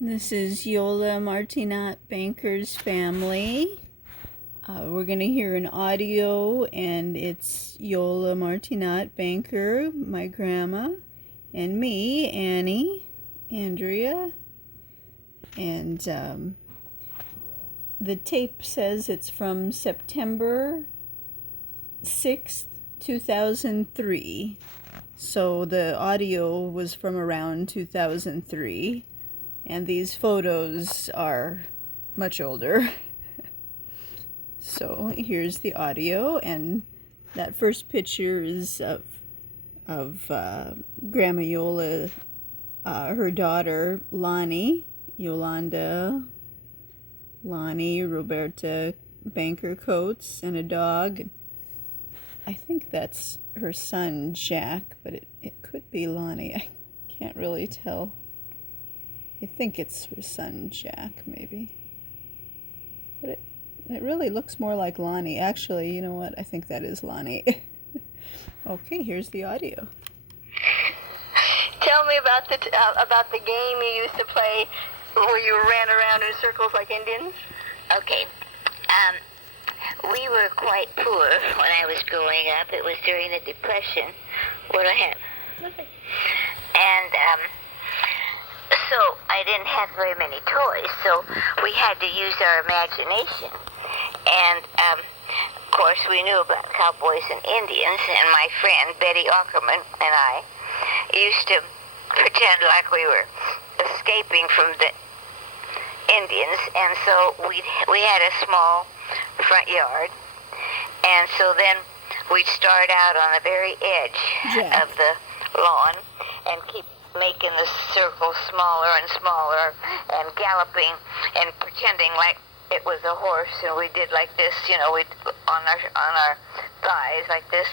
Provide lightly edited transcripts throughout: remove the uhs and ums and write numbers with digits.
This is Iole Martinat Banker's family. We're going to hear an audio, and it's Iole Martinat Banker, my grandma, and me, Annie, Andrea, and the tape says it's from September 6th, 2003. So the audio was from around 2003. And these photos are much older. So here's the audio, and that first picture is of Grandma Iole, her daughter Lonnie, Yolanda, Lonnie, Roberta Banker Coates, and a dog. I think that's her son Jack, but it could be Lonnie. I can't really tell. I think it's her son, Jack, maybe. But it really looks more like Lonnie. Actually, you know what? I think that is Lonnie. Okay, here's the audio. Tell me about the game you used to play where you ran around in circles like Indians. Okay. We were quite poor when I was growing up. It was during the Depression. What do I have? Nothing. And, so I didn't have very many toys, so we had to use our imagination. And, of course, we knew about cowboys and Indians, and my friend Betty Ackerman and I used to pretend like we were escaping from the Indians, and so we had a small front yard, and so then we'd start out on the very edge of the lawn and keep making the circle smaller and smaller and galloping and pretending like it was a horse, and we did like this, we'd on our thighs like this,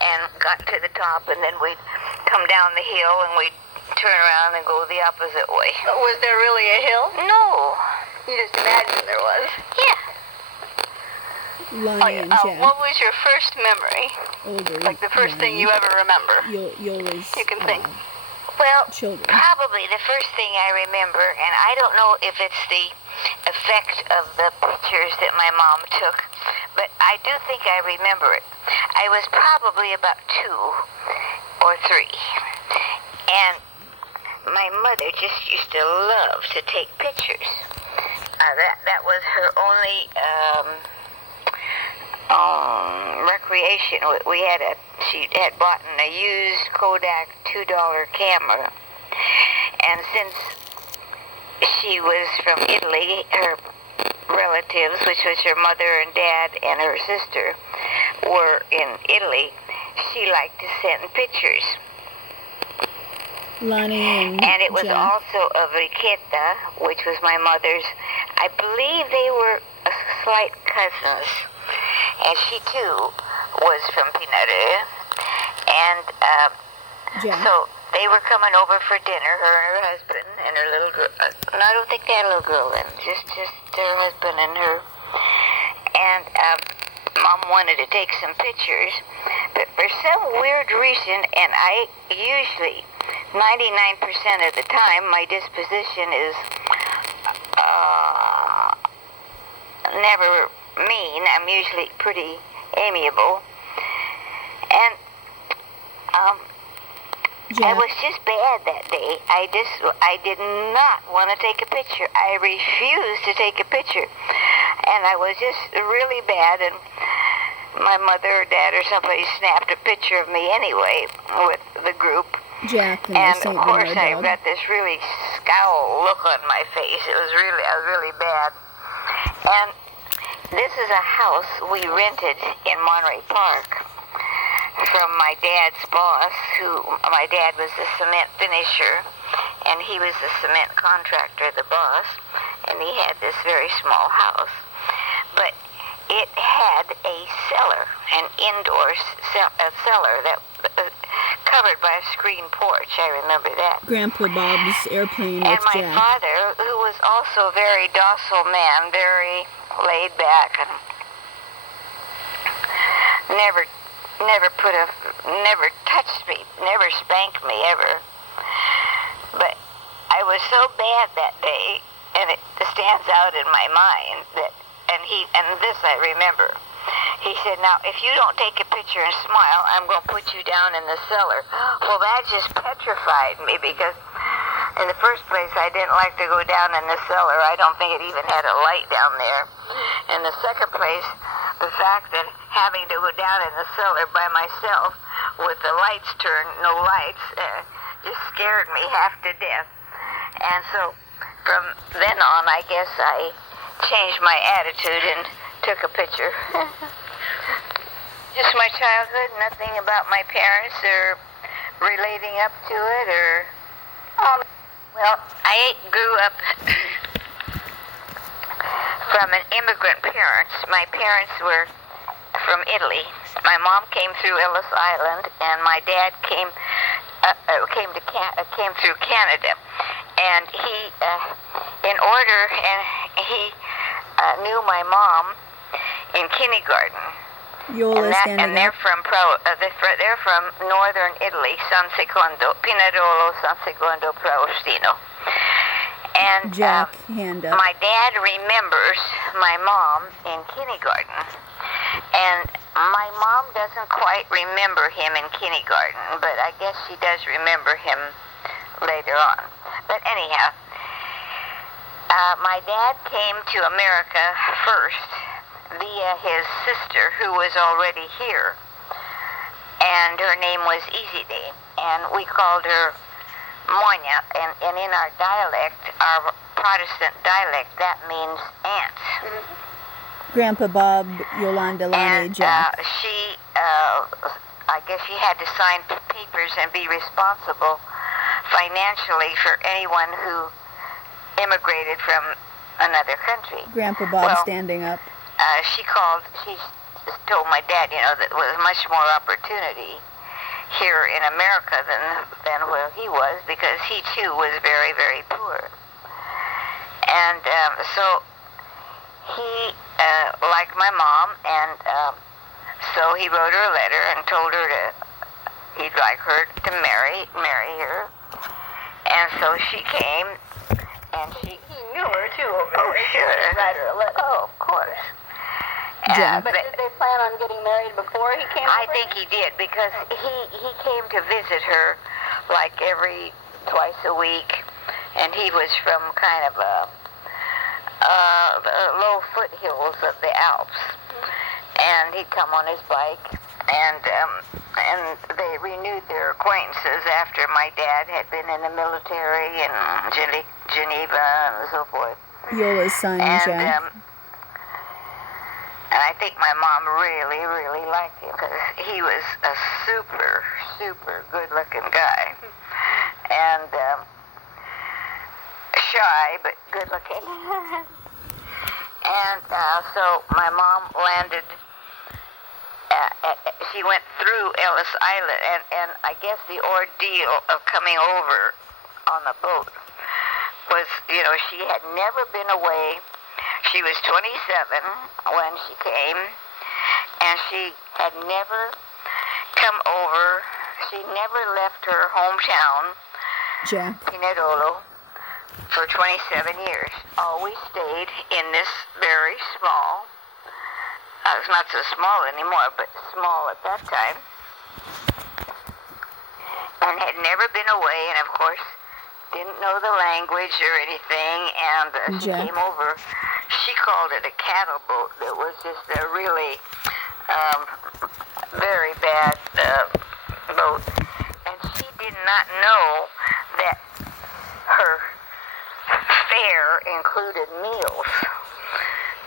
and got to the top, and then we'd come down the hill and we'd turn around and go the opposite way. Was there really a hill? No. You just imagined there was? Yeah. Lonnie and Jack. What was your first memory? Older. Like the first thing you ever remember? Yole's you can think. Well, children. Probably the first thing I remember, and I don't know if it's the effect of the pictures that my mom took, but I do think I remember it. I was probably about 2 or 3, and my mother just used to love to take pictures. That was her only recreation. She had bought a used Kodak $2 camera, and since she was from Italy, her relatives, which was her mother and dad and her sister, were in Italy, she liked to send pictures. Lonnie and it was Jack. also a Riqueta, which was my mother's. I believe they were slight cousins, and she too was from Pinarello, and so they were coming over for dinner, her and her husband and her little girl. No, I don't think they had a little girl then, just her husband and her. And Mom wanted to take some pictures, but for some weird reason, and I usually 99% of the time, my disposition is never mean. I'm usually pretty amiable. And I was just bad that day. I did not want to take a picture. I refused to take a picture. And I was just really bad, and my mother or dad or somebody snapped a picture of me anyway with the group. Jack and of course I got this really scowl look on my face. I was really bad. And this is a house we rented in Monterey Park from my dad's boss, my dad was a cement finisher, and he was a cement contractor, the boss, and he had this very small house. But it had a cellar, an indoor cellar that covered by a screen porch. I remember that. Grandpa Bob's airplane and with my Jack. father, who was also a very docile man, very laid back, and never touched me, never spanked me ever. But I was was so bad that day, and it stands out in my mind that, and this I remember. He said, "Now, if you don't take a picture and smile, I'm going to put you down in the cellar." Well, that just petrified me because, in the first place, I didn't like to go down in the cellar. I don't think it even had a light down there. In the second place, the fact that having to go down in the cellar by myself with the lights turned, no lights, just scared me half to death. And so, from then on, I guess I changed my attitude and took a picture. Just my childhood, nothing about my parents or relating up to it, or... Well, I grew up from an immigrant parents. My parents were from Italy. My mom came through Ellis Island, and my dad came through Canada. And he, he knew my mom in kindergarten. And they're from northern Italy, San Secondo, Pinerolo, San Secondo, Preostino. And Jack, hand up. my dad remembers my mom in kindergarten, and my mom doesn't quite remember him in kindergarten, but I guess she does remember him later on. But anyhow, my dad came to America first via his sister, who was already here, and her name was Iside, and we called her Moña, and in our dialect, our Protestant dialect, that means aunt. Grandpa Bob, Yolanda, Lonnie, And Jack. I guess she had to sign papers and be responsible financially for anyone who immigrated from another country. Grandpa Bob standing up. She told my dad, that there was much more opportunity here in America than where he was, because he too was very, very poor. And so he liked my mom, and so he wrote her a letter and told her he'd like her to marry her. And so she came, and he knew her too. Oh, sure. Write her a letter. Oh, of course. But did they plan on getting married before he came over? I think he did, because he came to visit her like every twice a week, and he was from kind of the low foothills of the Alps, and he'd come on his bike, and they renewed their acquaintances after my dad had been in the military in Geneva and so forth. Yola's son, Jack. And I think my mom really, really liked him, because he was a super, super good-looking guy. And shy, but good-looking. And so my mom landed, she went through Ellis Island, and I guess the ordeal of coming over on the boat was, she had never been away. She was 27 when she came, and she had never come over. She never left her hometown, Pinerolo, for 27 years. Always stayed in this very small, it's not so small anymore, but small at that time, and had never been away, and of course didn't know the language or anything, and she came over. She called it a cattle boat. It was just a really very bad boat. And she did not know that her fare included meals.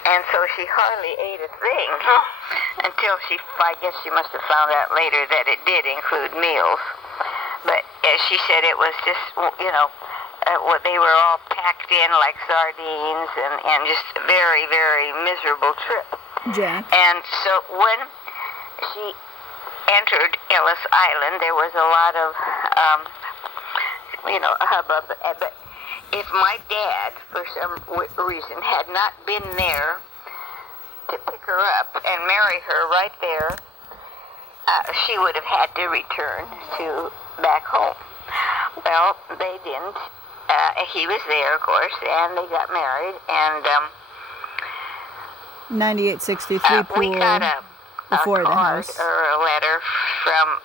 And so she hardly ate a thing until I guess she must have found out later that it did include meals. But she said it was just, they were all packed in like sardines, and just a very, very miserable trip. Jack. And so when she entered Ellis Island, there was a lot of, hubbub. But if my dad, for some reason, had not been there to pick her up and marry her right there, she would have had to return back home. Well, they didn't. he was there, of course, and they got married, and 9863 we pool got a before the card house. or a letter from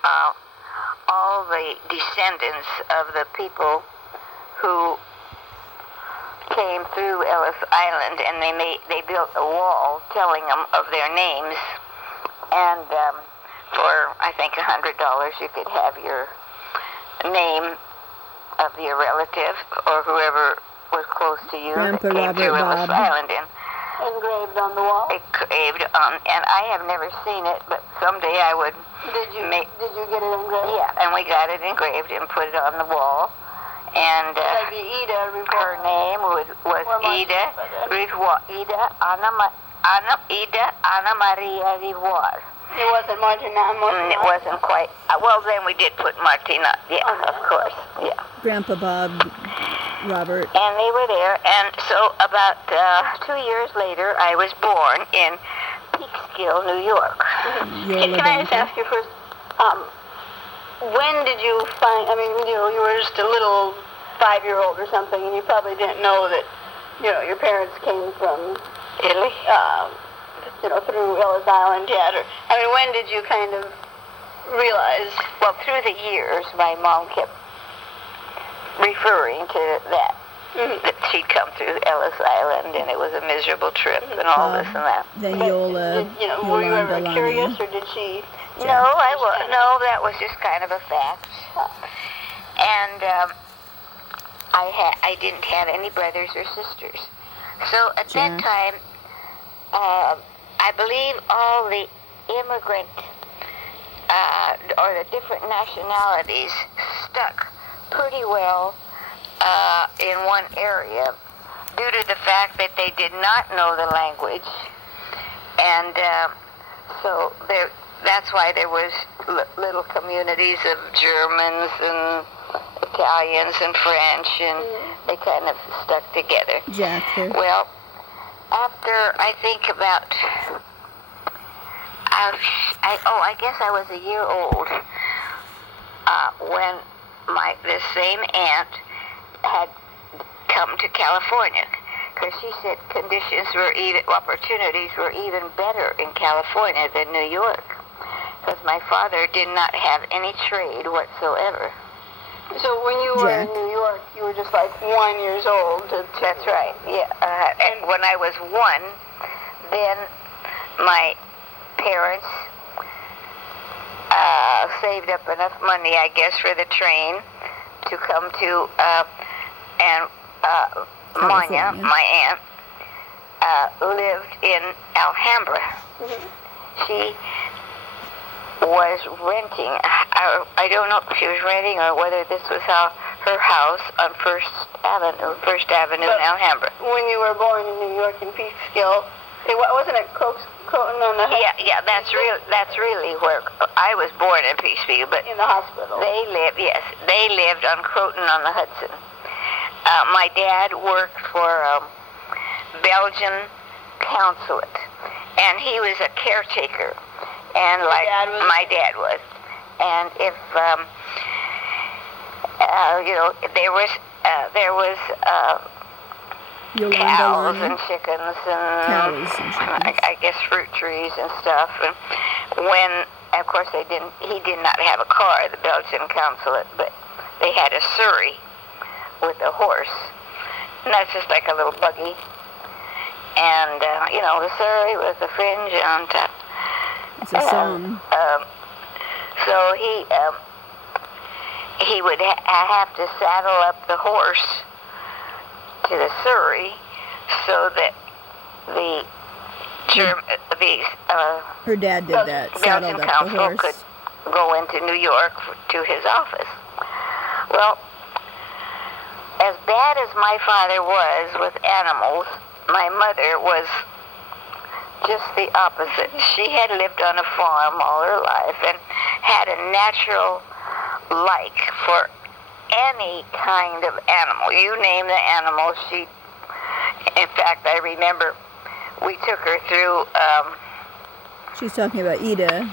all the descendants of the people who came through Ellis Island, and they built a wall telling them of their names, and for I think $100 you could have your name of your relative or whoever was close to you that Grandpa came Robert through Ellis Bob. Island. Engraved on the wall. Engraved on, and I have never seen it, but someday I would. Did you get it engraved? Yeah, and we got it engraved and put it on the wall. And That'd be Ida her name was Ida Anna Maria Rivoire. It wasn't Martinat. It wasn't quite. Well, then we did put Martinat. Yeah, of course. Yeah. Grandpa Bob, Robert. And they were there, and so about 2 years later, I was born in Peekskill, New York. Iole Can I just ask you first, when did you find, I mean, you were just a little 5-year-old or something, and you probably didn't know that, your parents came from Italy? Through Ellis Island yet, or, I mean, when did you kind of realize? Well, through the years, my mom kept referring to that. Mm-hmm. That she'd come through Ellis Island, and it was a miserable trip, and all this and that. Then But Iole, were you ever Yolanda, curious, Lonnie. or did she? No, that was just kind of a fact. And I didn't have any brothers or sisters. So at that time, I believe all the immigrant or the different nationalities stuck pretty well in one area due to the fact that they did not know the language, and so that's why there was little communities of Germans and Italians and French, and they kind of stuck together. Jack there. Well, after I think about, I guess I was a year old when this same aunt had come to California, because she said opportunities were even better in California than New York, because my father did not have any trade whatsoever. So when you were in New York, you were just like 1 year old. That's right. Yeah. And when I was 1, then my parents saved up enough money, I guess, for the train to come to Manya, my aunt, lived in Alhambra. Mm-hmm. She was renting. I don't know if she was renting or whether this was her house on First Avenue in Alhambra. When you were born in New York in Peekskill, wasn't it Croton on the Hudson? Yeah, that's really where I was born in Peekskill, but in the hospital. They lived on Croton on the Hudson. My dad worked for Belgian consulate, and he was a caretaker, and my dad was. And if there was Yolanda, cows Lonnie. and chickens and I guess fruit trees and stuff. And when, of course, he did not have a car, the Belgian consulate, but they had a surrey with a horse, and that's just like a little buggy. And the surrey with the fringe on top. It's a song. So he would have to saddle up the horse to the surrey so that Her dad did that. Belgian Saddled up the consul horse. could go into New York to his office. Well, as bad as my father was with animals, my mother was just the opposite. She had lived on a farm all her life and had a natural like for any kind of animal. You name the animal, in fact, I remember we took her through She's talking about Ida.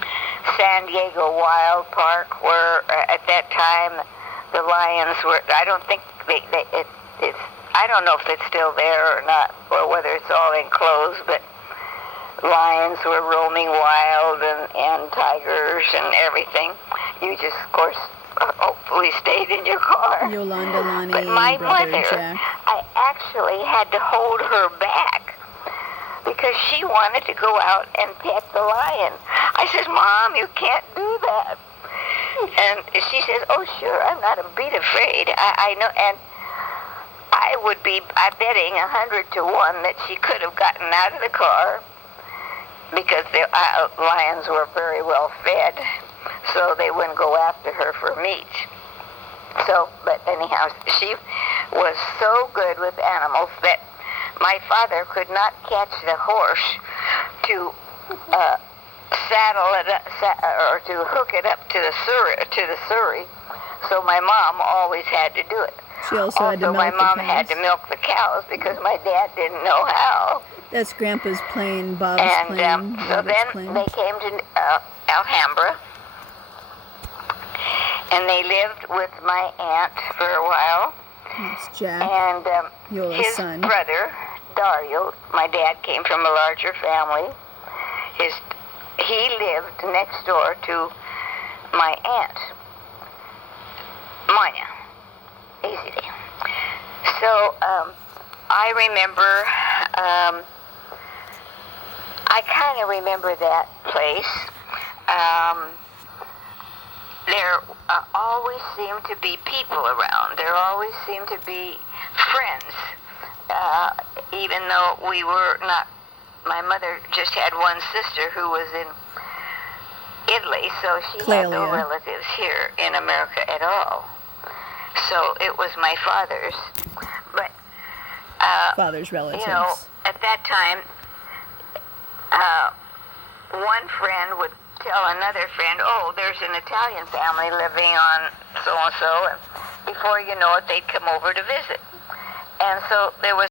San Diego Wild Park, where at that time the lions were, I don't think I don't know if it's still there or not, or whether it's all enclosed, but lions were roaming wild and tigers and everything. You just, of course, hopefully stayed in your car. Yolanda, Lonnie, But my brother mother, Jack. I actually had to hold her back because she wanted to go out and pet the lion. I says, Mom, you can't do that. And she says, oh, sure, I'm not a bit afraid. I know, and I would be betting 100 to 1 that she could have gotten out of the car because the lions were very well fed, so they wouldn't go after her for meat. So, but anyhow, she was so good with animals that my father could not catch the horse to saddle it up, or to hook it up to the surrey. So my mom always had to do it. She also had to milk my the mom cows. had to milk the cows because my dad didn't know how. That's Grandpa's plane, Bob's And plane, so Robert's then plane. they came to Alhambra, and they lived with my aunt for a while. That's Jack, And Yola's his son. brother, Dario, my dad came from a larger family. He lived next door to my aunt, Monia. Easy there. So I remember, I kind of remember that place. There always seemed to be people around. There always seemed to be friends, even though we were not. My mother just had one sister who was in Italy, so she had no Clelia. relatives here in America at all. So it was my father's. But, Father's relatives. you know, at that time, one friend would tell another friend, oh, there's an Italian family living on so-and-so, and before you know it, they'd come over to visit. And so there was